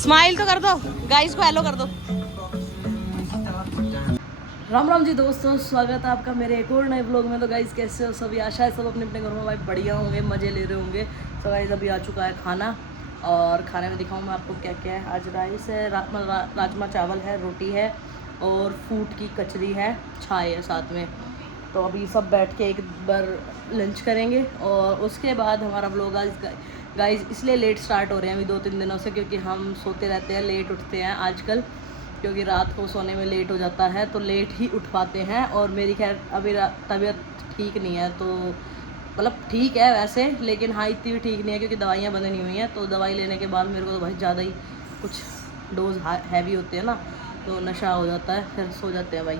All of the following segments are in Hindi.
स्माइल तो कर दो, गाइस को हेलो कर दो। राम राम जी दोस्तों, स्वागत है आपका मेरे एक और नए ब्लॉग में। तो गाइस कैसे हो सभी? आशा है सब अपने अपने घरों में भाई बढ़िया होंगे, मज़े ले रहे होंगे। तो गाइस अभी आ चुका है खाना, और खाने में दिखाऊँ मैं आपको क्या क्या है। आज राइस है, राजमा चावल है, रोटी है और फूट की कचरी है, छाए है साथ में। तो अभी सब बैठ के एक बार लंच करेंगे और उसके बाद हमारा ब्लॉग आज गाइस इसलिए लेट स्टार्ट हो रहे हैं अभी 2-3 दिनों से, क्योंकि हम सोते रहते हैं, लेट उठते हैं आजकल, क्योंकि रात को सोने में लेट हो जाता है तो लेट ही उठ पाते हैं। और मेरी खैर अभी तबीयत ठीक नहीं है, तो मतलब ठीक है वैसे, लेकिन हाँ इतनी भी ठीक नहीं है क्योंकि दवाइयाँ बंद नहीं हुई हैं। तो दवाई लेने के बाद मेरे को तो भाई ज़्यादा ही कुछ डोज हैवी होते हैं ना, तो नशा हो जाता है, फिर सो जाते हैं भाई।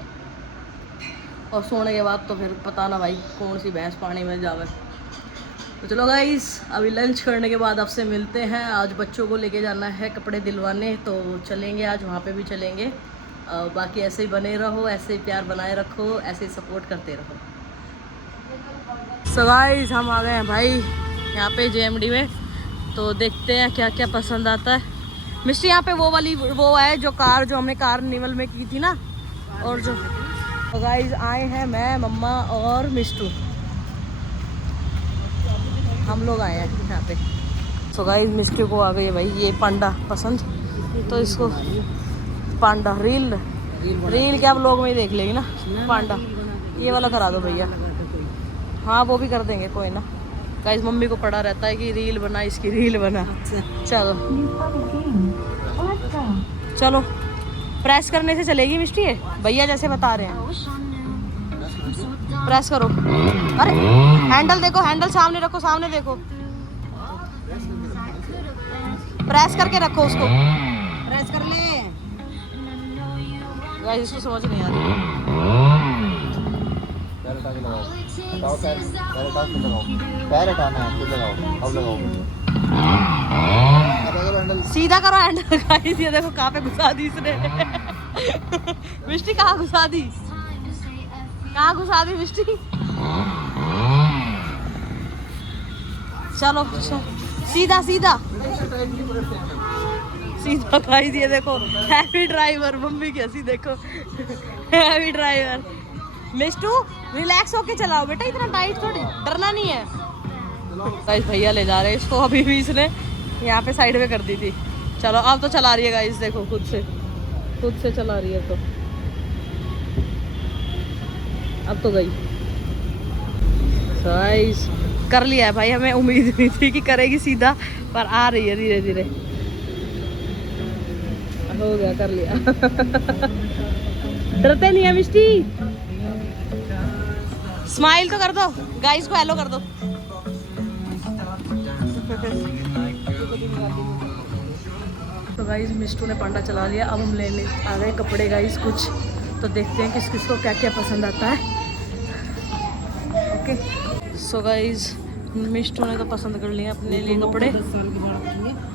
और सोने के बाद तो फिर पता ना भाई कौन सी भैंस पानी में जावे। तो चलो गाइस अभी लंच करने के बाद आपसे मिलते हैं। आज बच्चों को लेके जाना है कपड़े दिलवाने, तो चलेंगे आज वहाँ पे भी चलेंगे। बाकी ऐसे ही बने रहो, ऐसे ही प्यार बनाए रखो, ऐसे ही सपोर्ट करते रहो। सो गाइस हम आ गए हैं भाई यहाँ पे JMD में, तो देखते हैं क्या क्या पसंद आता है। मिस्टर यहाँ पे वो है जो हमने कार्निवल में की थी ना, और जो तो गाइस आए हैं मैं, मम्मा और मिस्टू, हम लोग आए हैं यहाँ पे। सो गाइस मिस्टू को आ गई है भाई ये पांडा पसंद, तो इसको पांडा रील क्या ब्लॉग में ही देख लेगी ना। पांडा ये वाला करा दो भैया। हाँ वो भी कर देंगे, कोई ना। गाइस मम्मी को पड़ा रहता है कि रील बना, इसकी रील बना। चलो चलो प्रेस करने से चलेगी मिस्टी, है भैया जैसे बता रहे हैं, प्रेस करो। अरे हैंडल देखो, हैंडल सामने रखो, सामने देखो, प्रेस करके रखो उसको, प्रेस कर ले। गाइस इसको समझ नहीं आ रही। सीधा करो हैंडल। गाइस ये देखो कहाँ पे घुसा दी इसने। मिस्टी कहाँ घुसा दी, कहाँ घुसा दी मिस्टी। चलो सीधा सीधा सीधा। गाइस ये देखो हैवी ड्राइवर, मम्मी कैसी देखो हैवी ड्राइवर। मिस्टू रिलैक्स होके चलाओ बेटा, इतना टाइट थोड़ी, डरना नहीं है। गाइस भैया ले जा रहे हैं इसको, अभी भी इसने यहाँ पे साइड में कर दी थी। चलो अब तो चला रही है गाइस, देखो खुद से चला रही है। तो अब तो गई गाइस, कर लिया है भाई, हमें उम्मीद नहीं थी कि करेगी सीधा, पर आ रही है धीरे धीरे। हो गया, कर लिया। डरते नहीं है मिस्टी। स्माइल तो कर दो, गाइस को हेलो कर दो। तो गाइस मिस्टू ने पांडा चला लिया, अब हम लेने आ गए कपड़े गाइस कुछ, तो देखते हैं किस किस को क्या क्या पसंद आता है। ओके सो गाइस मिस्टू ने तो पसंद कर लिया अपने लिए कपड़े।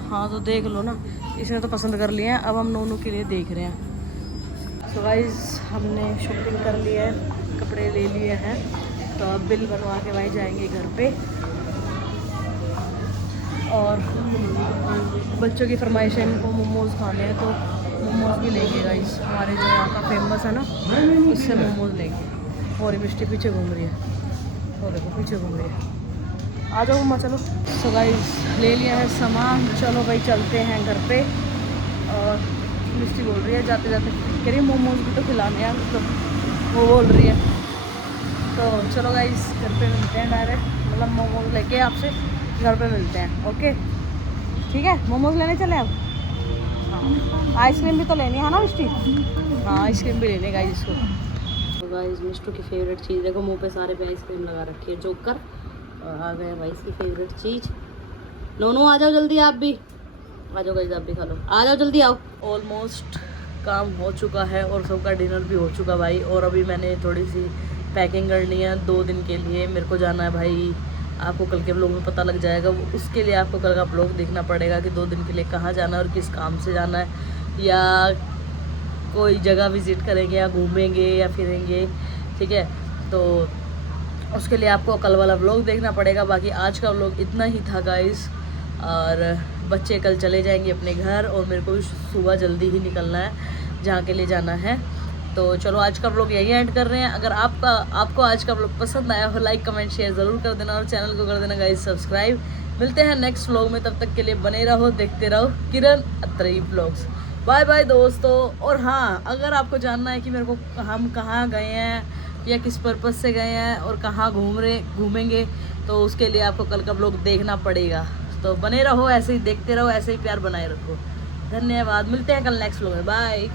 हाँ तो देख लो ना, इसने तो पसंद कर लिया है, अब हम नोनू के लिए देख रहे हैं। तो गाइस हमने शॉपिंग कर ली है, कपड़े ले लिए हैं, तो अब बिल बनवा के भाई जाएंगे घर पे। और बच्चों की फरमाइश है, इनको मोमोज़ खाने हैं, तो मोमोज़ भी लेंगे गाइस, हमारे जो यहाँ का फेमस है ना, उससे मोमोज़ लेंगे। और मिस्टी पीछे घूम रही है, और देखो पीछे घूम रही है। आ जाओ मम्मा चलो। सो गाइस ले लिया है सामान, चलो भाई चलते हैं घर पे। और मिस्टी बोल रही है जाते जाते, कह रही मोमोज़ भी तो खिलाने हैं, मतलब वो बोल रही है। तो चलो गाइस घर पे मिलते हैं डायरेक्ट, मतलब मोमोज़ लेके आपसे घर पे मिलते हैं। ओके ठीक है, मोमोज़ लेने चले अब। आइसक्रीम भी तो लेनी है ना मिस्टी? हाँ आइसक्रीम भी लेने गाइस इसको। तो गाइस मिस्टू की फेवरेट चीज़ देखो, मुंह पे सारे पे आइसक्रीम लगा रखी है, जोकर। और आ गए भाई इसकी फेवरेट चीज़। नोनू आ जाओ जल्दी, आप भी आ जाओ गाइस, आप भी खा लो, आ जाओ जल्दी आओ। ऑलमोस्ट काम हो चुका है और सबका डिनर भी हो चुका भाई। और अभी मैंने थोड़ी सी पैकिंग करनी है 2 दिन के लिए, मेरे को जाना है भाई। आपको कल के ब्लॉग में पता लग जाएगा, उसके लिए आपको कल का ब्लॉग देखना पड़ेगा कि 2 दिन के लिए कहाँ जाना है और किस काम से जाना है, या कोई जगह विज़िट करेंगे या घूमेंगे या फिरेंगे, ठीक है। तो उसके लिए आपको कल वाला व्लॉग देखना पड़ेगा। बाकी आज का व्लॉग इतना ही था गाइस, और बच्चे कल चले जाएंगे अपने घर और मेरे को भी सुबह जल्दी ही निकलना है जहाँ के लिए जाना है। तो चलो आज का व्लॉग यही एंड कर रहे हैं। अगर आपको आज का व्लॉग पसंद आया हो लाइक कमेंट शेयर ज़रूर कर देना और चैनल को कर देना गाइस सब्सक्राइब। मिलते हैं नेक्स्ट व्लॉग में, तब तक के लिए बने रहो, देखते रहो किरण अत्रेई व्लॉग्स। बाय बाय दोस्तों। और हाँ, अगर आपको जानना है कि मेरे को हम कहाँ गए हैं या किस पर्पज़ से गए हैं और कहाँ घूमेंगे, तो उसके लिए आपको कल का व्लॉग देखना पड़ेगा। तो बने रहो, ऐसे ही देखते रहो, ऐसे ही प्यार बनाए रखो। धन्यवाद, मिलते हैं कल नेक्स्ट व्लॉग में, बाय।